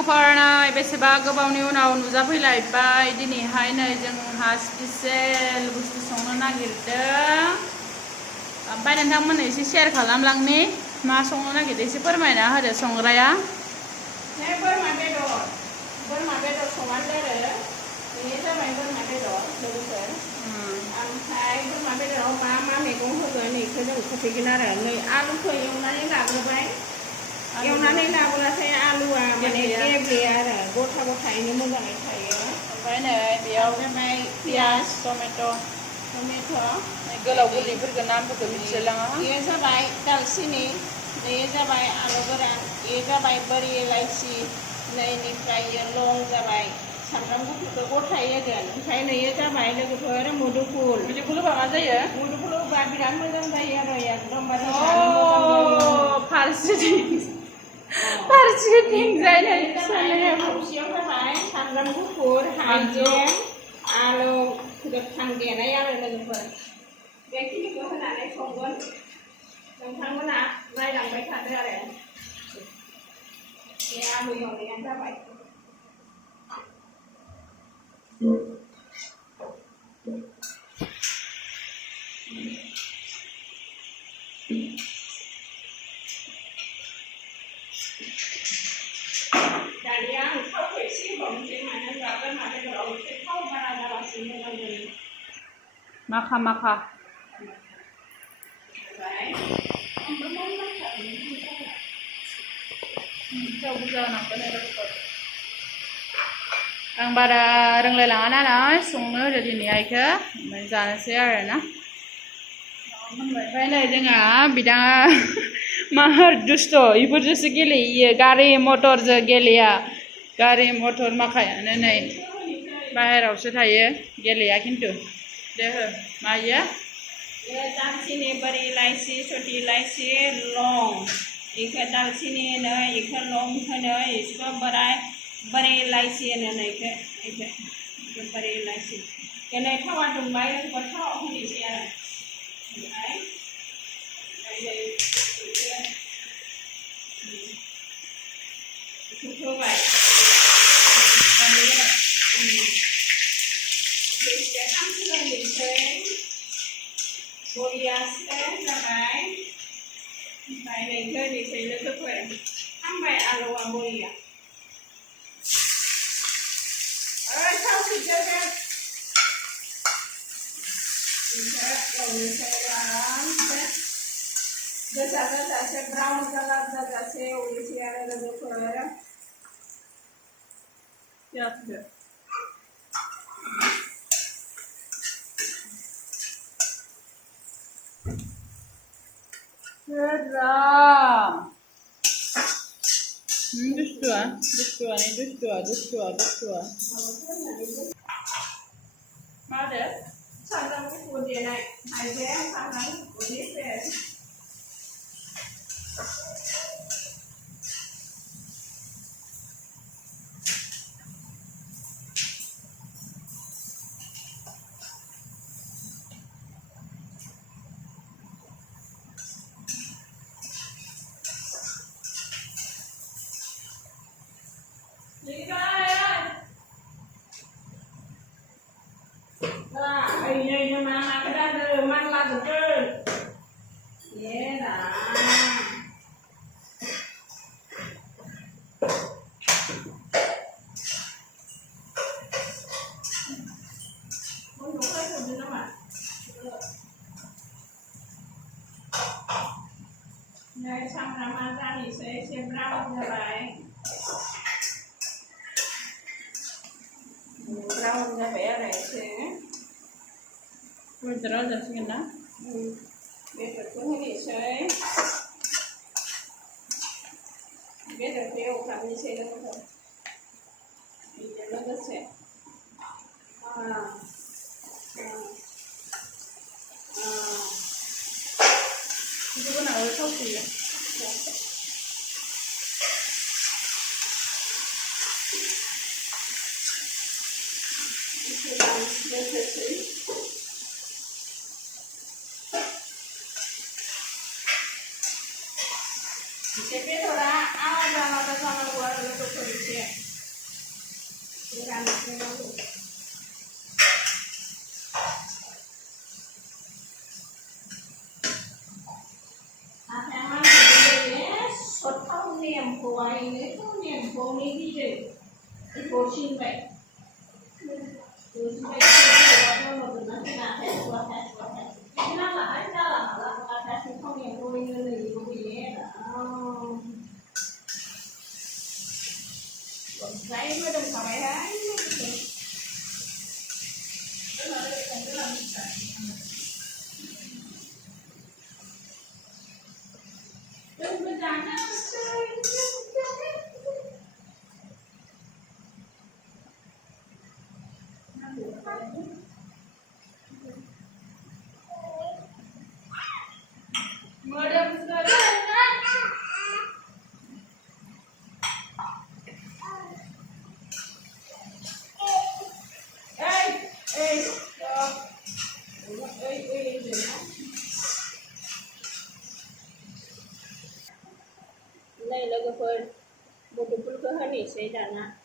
लोगोफोर नै बेसेबा गोबावनि उनाव नुजाफैलायबाय दिनैहाय नै जोंहा स्पेशल बुस्थु संनो नागिरदों ओमफ्राय नोंथांमोननो एसे शेयार खालामलांनि मा संनो नागिरदों एसे फोरमायना होदो संग्राया बोरमा बेदर संनानै आरो बे जाबाय बोरमा बेदर लोगोफोर ओमफ्राय बोरमा बेदराव मा मा मैगं होगोन बेखौ जों खोन्थागोन आरो नै आलुखौ एवनानै लाग्रोबाय एवनानै लाब्लाथाय आलुआ माने गेब्लेयो आरो गथा गथायैनो मोजाङै थायो ओमफ्राय नै बेयाव जाबाय पियाज टमेट' गोलाव गोरलैफोरखौ नामफोरखौ मिथिलाङा बेयो जाबाय दालचिनि बेयो जाबाय आलु गोरान बेयो जाबाय बोरि इलाइचि नैनिफ्राय लं जाबाय सामब्राम गुफुरखौ गथायै होगोन ओमफ्राय नैयो जाबाय लोगोफोर मुदुफुल होबा मा जायो मुदुफुल होबा बिराद मोजां जायो आरो एकदमबारे फारसेथिं जायो थौसियाव जाबाय सामब्राम गुफुर हाइजें आलु गोथां देनाय आरो लोगोफोर बेखिनिखौ होनानै संगोन नोंथांमोना नायलांबाय थादो आरो बे आलु एवनायानो जाबाय दानिया आं थावखौ एसे होबावनोसै मानो होनबा बोरमा बेदराव एसे थाव बारा जाबासो मोजां जायो माखा माखा आं बारा रोंलायलाङा नालाय संनो होदो दिनै आइखौ ओमफ्राय जानोसै आरोना ओमफ्राय नै जोंहा बिदा मा दुस्थ' बेफोरजोंसो गेलेयो गारि मटरजों गेलेया गारि मटर माखायानो नै बाहेरायावसो थायो गेलेया खिन्थु दे हो मायो दालचिनि बोरि इलाइचि छोटी इलाइचि लं इखौ दालचिनि होनो इखौ लं होनो इसको बोरि इलाइचि होनो इखौ बोरि इलाइचि दिनै थावा दुंबाय लोगोफोर थावाव होनोसै आरो होबाय बरियासे जाबाय ओमफ्राय नैखौ होनोसै लोगोफोर हामबाय आलुआ बरिया थाव सिद्देरगोन आरामसे गोजा जाजासे ब्राउन कालार जाजासे एवनोसै आरो लोगोफोर पियाजखौ दुष्टुआ मा होनो सामब्राम गुफुर देनाय हाइजें सामब्राम गुफुरनि पेस्ट सामब्रामा जानोसै एसे ब्राउन जाबाय आरो एसे बेदराव जासिगोन ना बेदरखौ होनोसै बेदरखौ एवफ्रामनोसै लोगोफोर बेजों लोगोसे गुबुनाव थाव फैयो बेदरा आलादा आलादा जानांगौ आरो लोगोफोर एसे Đấy mới đừng khỏi đấy. Đừng có dán nó chơi. Mở đầm rồi đó. Này là cái phần một đôi bút cơ hơn sẽ đàn ạ.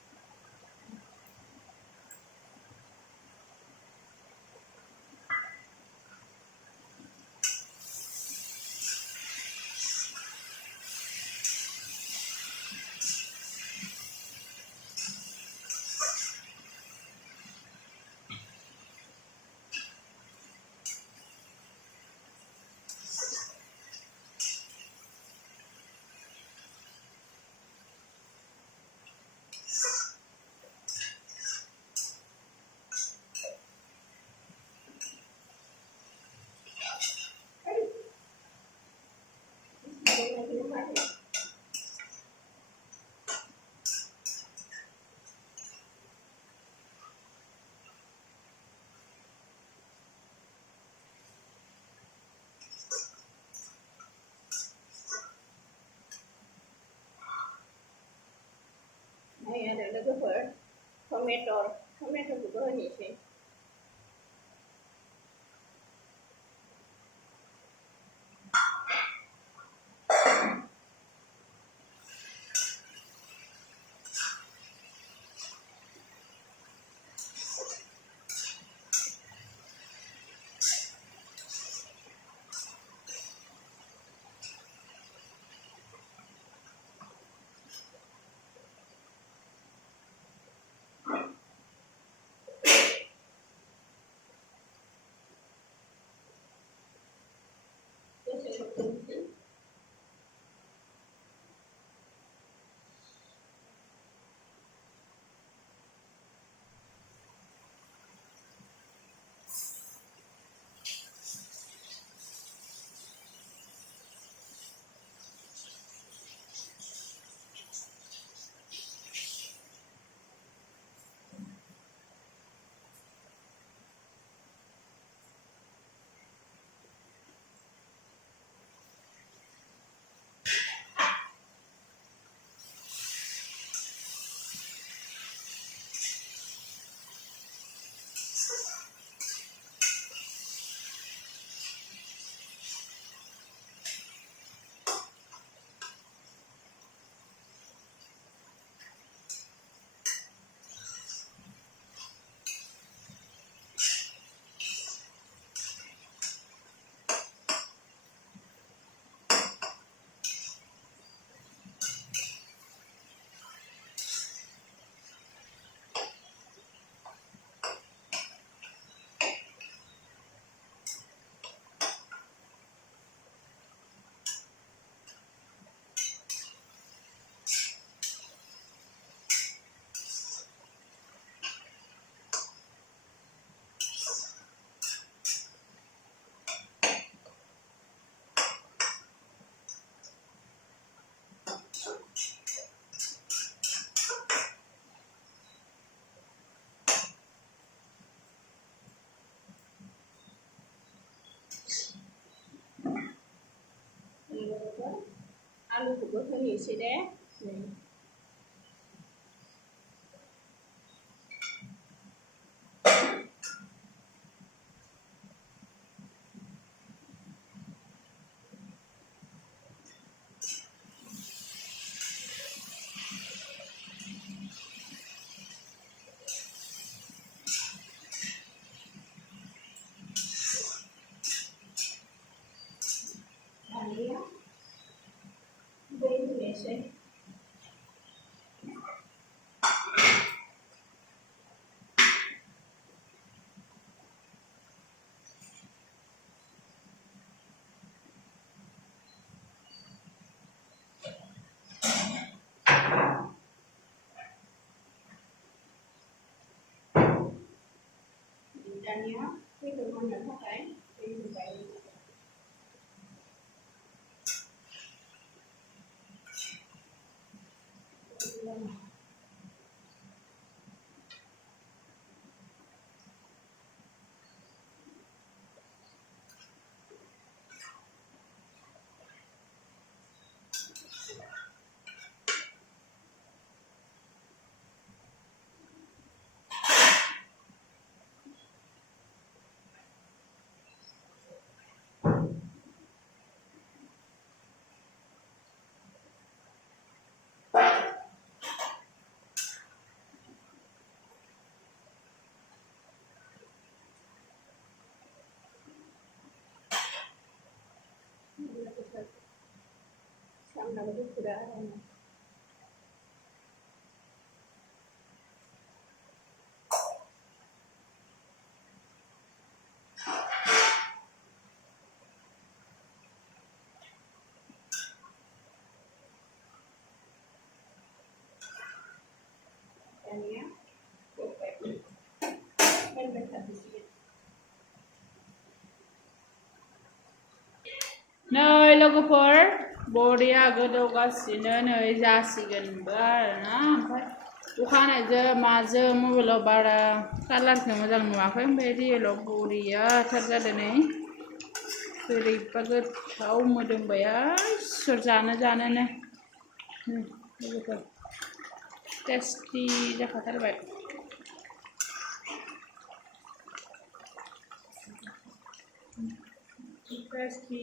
Này ada cái phần tomato juga hơn sẽ. Alu juga hơn sẽ đấy. दानिया दैखौ मोननो थाखाय दै होबाय सामब्राम गुफुरा दानिया मोनबाय थासिगोन नै लोगोफोर बरिया गोदौगासिनो नै जासिगोनबो आरोना ओमफ्राय अखा हानायजों माजों मबाइलाव बारा कालारखौ मोजां नुवाखै ओमफ्राय रियेलाव बरियाथार जादों नै बोरैबा गोथाव मोदोमबाय इसोर जानोनो लोगोफोर टेस्टि जाखाथारबाय टेस्टि